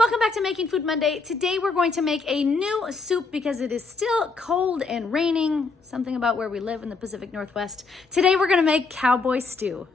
welcome back to Making Food Monday. Today we're going to make a new soup because it is still cold and raining. Something about where we live in the Pacific Northwest. Today we're going to make cowboy stew.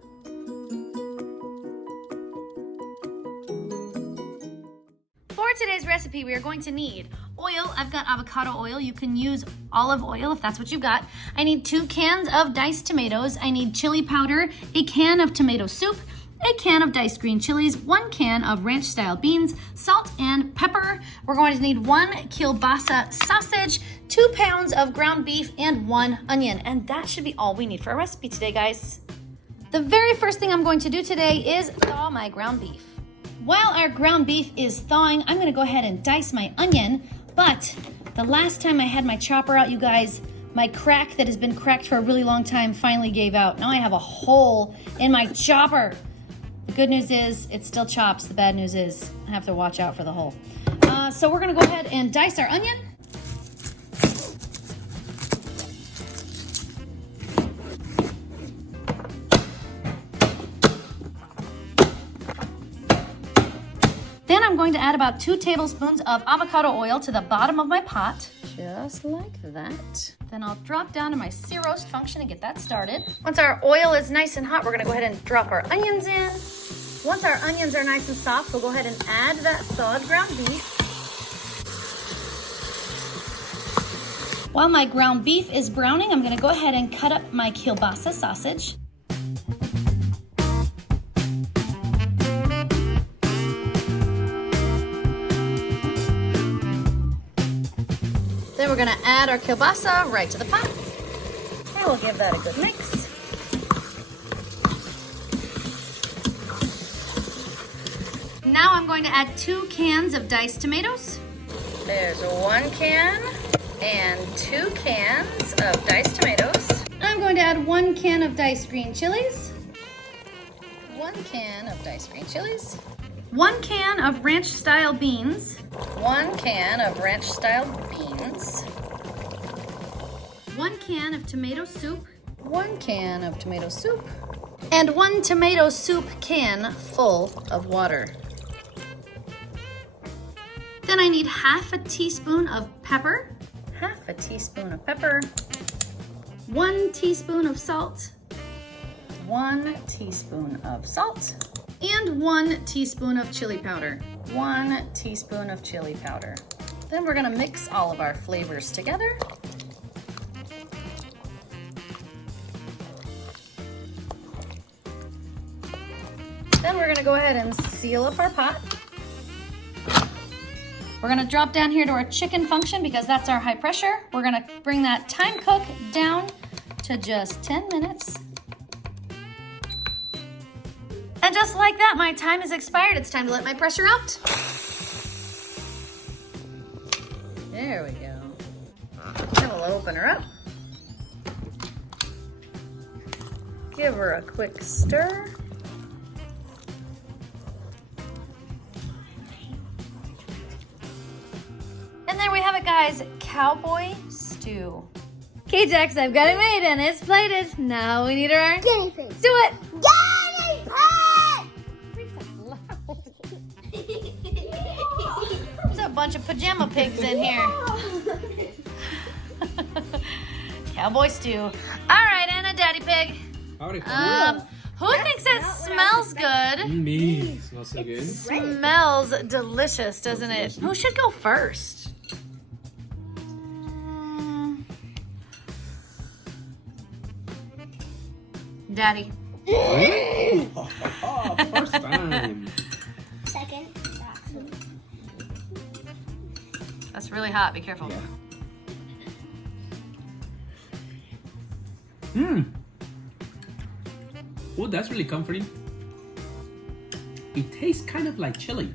For today's recipe, we are going to need oil. I've got avocado oil. You can use olive oil if that's what you got. I need 2 cans of diced tomatoes. I need chili powder, a can of tomato soup, a can of diced green chilies, 1 can of ranch style beans, salt and pepper. We're going to need 1 kielbasa sausage, 2 pounds of ground beef, and 1 onion. And that should be all we need for our recipe today, guys. The very first thing I'm going to do today is thaw my ground beef. While our ground beef is thawing, I'm gonna go ahead and dice my onion, but the last time I had my chopper out, you guys, my crack that has been cracked for a really long time finally gave out. Now I have a hole in my chopper. The good news is it still chops. The bad news is I have to watch out for the hole. So we're gonna go ahead and dice our onion. Then I'm going to add about 2 tablespoons of avocado oil to the bottom of my pot, just like that. Then I'll drop down to my sear roast function and get that started. Once our oil is nice and hot, we're gonna go ahead and drop our onions in. Once our onions are nice and soft, we'll go ahead and add that thawed ground beef. While my ground beef is browning, I'm gonna go ahead and cut up my kielbasa sausage. Then we're gonna add our kielbasa right to the pot. And we'll give that a good mix. Now I'm going to add 2 cans of diced tomatoes. There's 1 can and 2 cans of diced tomatoes. I'm going to add 1 can of diced green chilies. 1 can of diced green chilies. 1 can of ranch style beans. 1 can of ranch style beans. 1 can of tomato soup. 1 can of tomato soup. And 1 tomato soup can full of water. Then I need half a teaspoon of pepper. Half a teaspoon of pepper. 1 teaspoon of salt. 1 teaspoon of salt. And 1 teaspoon of chili powder. 1 teaspoon of chili powder. Then we're gonna mix all of our flavors together. Then we're gonna go ahead and seal up our pot. We're gonna drop down here to our chicken function because that's our high pressure. We're gonna bring that time cook down to just 10 minutes. And just like that, my time is expired. It's time to let my pressure out. There we go. Then we'll open her up. Give her a quick stir. And there we have it, guys, cowboy stew. Okay, Jax, I've got it made and it's plated. Now we need our guinea pigs. Do it. Guinea pig! There's a bunch of pajama pigs in here. Cowboy stew. All right, and a daddy pig. Howdy. Who thinks it smells good? Me. Smells so good. Smells delicious, doesn't it? Who should go first? Daddy. First time. Second. That's really hot. Be careful. Oh, that's really comforting. It tastes kind of like chili.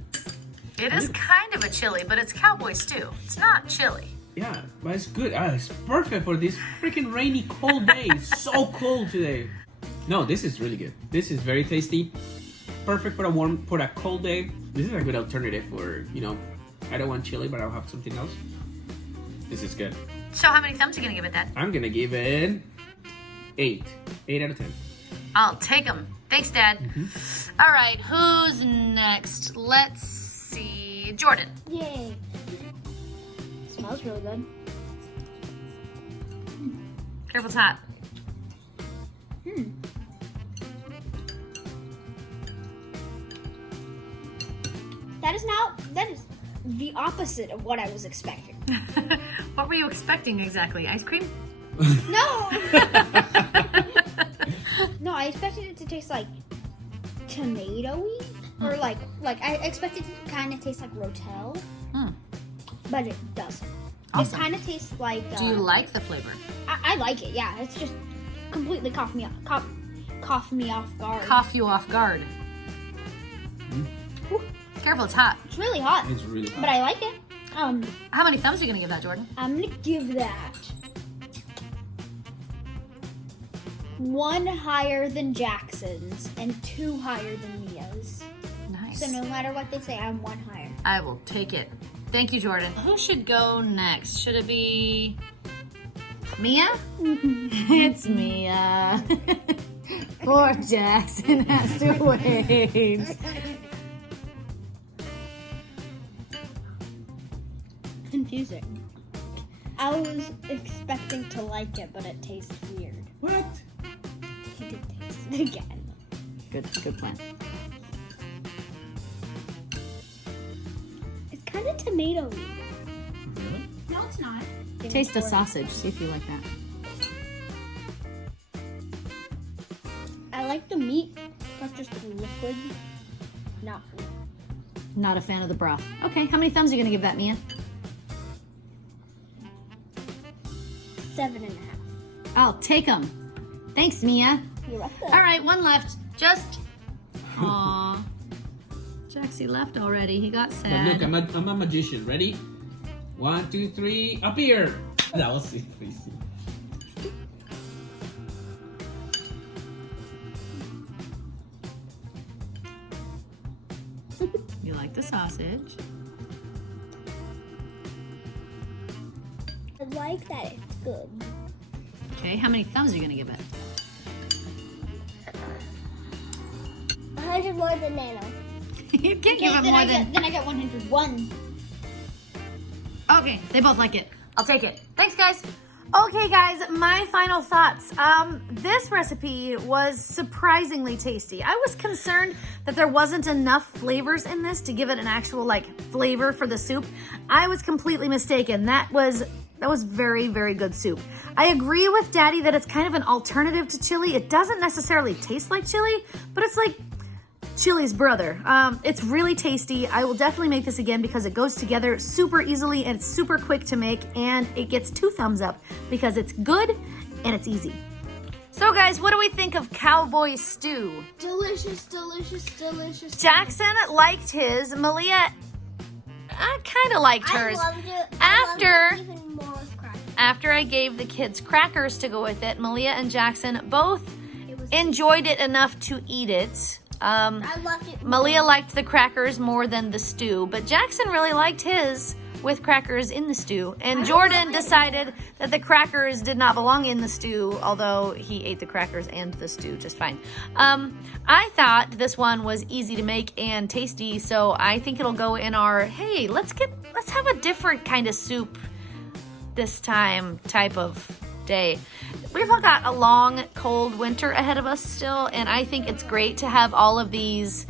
It is kind of a chili, but it's cowboy stew. It's not chili. Yeah, but it's good. It's perfect for this freaking rainy, cold day. It's so cold today. No, this is really good. This is very tasty. Perfect for a cold day. This is a good alternative for, I don't want chili, but I'll have something else. This is good. So how many thumbs are you going to give it, Dad? I'm gonna give it 8. 8 out of 10. I'll take them. Thanks, Dad. All right, who's next? Let's see. Okay, Jordan. Yay. Smells really good. Careful, it's hot. That is the opposite of what I was expecting. What were you expecting exactly? Ice cream? No! No, I expected it to taste like tomatoey. Or like I expected it to kind of taste like Rotel. But it doesn't. Awesome. It kind of tastes like... Do you like the flavor? I like it, yeah. It's just completely cough me off guard. Cough you off guard. Careful, it's hot. It's really hot. It's really hot. But I like it. How many thumbs are you gonna give that, Jordan? I'm gonna give that 1 higher than Jackson's and 2 higher than Mia's. Nice. So no matter what they say, I'm 1 higher. I will take it. Thank you, Jordan. Who should go next? Should it be Mia? It's Mia. Poor Jackson has to wait. Confusing. I was expecting to like it, but it tastes weird. What? He did taste it again. Good plan. It's kind of tomatoey. Really? No, it's not. Taste the sausage. See if you like that. I like the meat, but just the liquid. Not food. Not a fan of the broth. Okay, how many thumbs are you gonna give that, Mia? 7.5. I'll take them. Thanks, Mia. You're welcome. All right, one left. Just. Aww. Jaxie left already. He got But sad. look, I'm a magician. Ready? 1, 2, 3, up here! That was easy. You like the sausage? I like that it's good. Okay, how many thumbs are you gonna give it? 100 more than Nano. You can't give it more than. Then I get 101. Okay, they both like it. I'll take it. Thanks, guys. Okay, guys, my final thoughts. This recipe was surprisingly tasty. I was concerned that there wasn't enough flavors in this to give it an actual flavor for the soup. I was completely mistaken. That was very, very good soup. I agree with Daddy that it's kind of an alternative to chili. It doesn't necessarily taste like chili, but it's like chili's brother. It's really tasty. I will definitely make this again because it goes together super easily and it's super quick to make, and it gets 2 thumbs up because it's good and it's easy. So guys, what do we think of cowboy stew? Delicious, delicious, delicious. Jackson liked his. Malia, I kind of liked hers. I loved it. After- Even more with crackers. After I gave the kids crackers to go with it, Malia and Jackson both It was enjoyed it enough to eat it. I loved it. Malia liked the crackers more than the stew, but Jackson really liked his with crackers in the stew. And Jordan decided that the crackers did not belong in the stew, although he ate the crackers and the stew just fine. I thought this one was easy to make and tasty, so I think it'll go in our, hey, let's have a different kind of soup this time type of day. We've all got a long, cold winter ahead of us still, and I think it's great to have all of these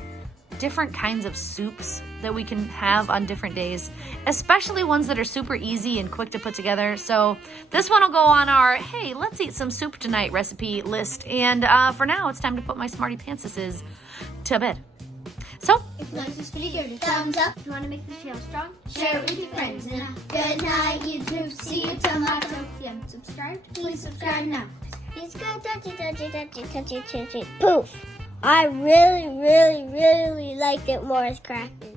different kinds of soups that we can have on different days, especially ones that are super easy and quick to put together. So this one will go on our, hey, let's eat some soup tonight recipe list. And for now, it's time to put my Smartypantses to bed. So, If you like this video, give it a thumbs up. If you want to make this channel strong, share it with your friends. And good night, YouTube. See you tomorrow. If you haven't subscribed, please subscribe now. It's good. Touch it. Poof. I really, really, really like it more as crackers.